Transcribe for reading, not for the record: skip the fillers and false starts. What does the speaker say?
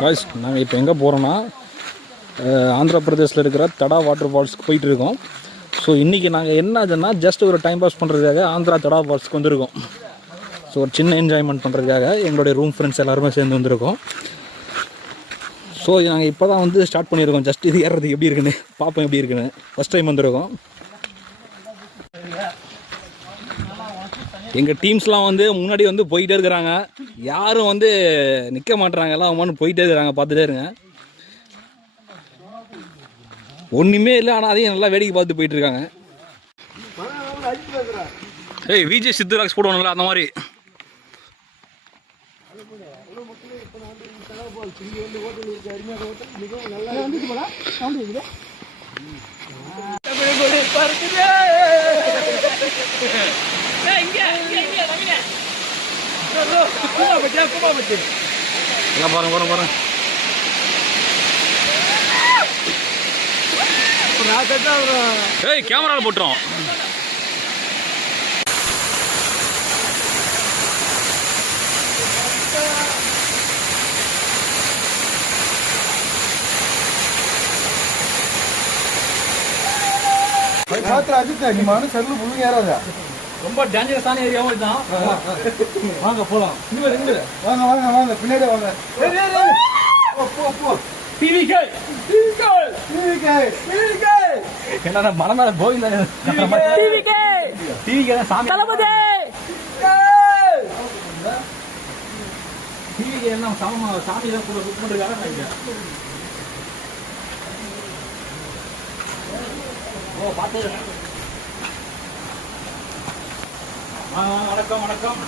Guys நாங்கள் இப்போ எங்கே போகிறோன்னா ஆந்திர பிரதேசில் இருக்கிற தடா வாட்டர் ஃபால்ஸ்க்கு போயிட்டு இருக்கோம். ஸோ இன்றைக்கி நாங்கள் என்ன ஆச்சுன்னா ஜஸ்ட் ஒரு டைம் பாஸ் பண்ணுறதுக்காக ஆந்திரா தடா ஃபால்ஸ்க்கு வந்திருக்கோம். ஸோ ஒரு சின்ன என்ஜாய்மெண்ட் பண்ணுறதுக்காக எங்களுடைய ரூம் ஃப்ரெண்ட்ஸ் எல்லாருமே சேர்ந்து வந்திருக்கோம். ஸோ நாங்கள் இப்போ தான் வந்து ஸ்டார்ட் பண்ணியிருக்கோம். ஜஸ்ட் இது ஏறுறதுக்கு எப்படி இருக்குன்னு பார்ப்போம், எப்படி இருக்குன்னு. ஃபஸ்ட் டைம் வந்திருக்கோம். எங்கள் டீம்ஸ்லாம் வந்து முன்னாடி வந்து போயிட்டே இருக்கிறாங்க, யாரும் வந்து நிற்க மாட்டுறாங்க, எல்லாம் அவமானு போயிட்டே இருக்கிறாங்க. பார்த்துட்டே இருங்க, ஒன்றுமே இல்லை, ஆனால் அதையும் நல்லா வேடிக்கை பார்த்து போயிட்டு இருக்காங்க. ஏய் விஜய் சித்துராக்ஸ் போடுவானுங்களா அந்த மாதிரி. பாருங்க பாருங்க பாருங்க. ஏய் கேமரால போட்டுரும். ரொம்ப டேஞ்சரஸான ஏரியாவும் இதுதான். வாங்க போலாம். வாங்க வாங்க வாங்க பின்னாடி வாங்க. என்ன மனநாள கோவிந்தா சாமி என்ன சாமி தான் கூட புக் பண்றாங்க. ஓ பாத்து வணக்கம் வணக்கம்.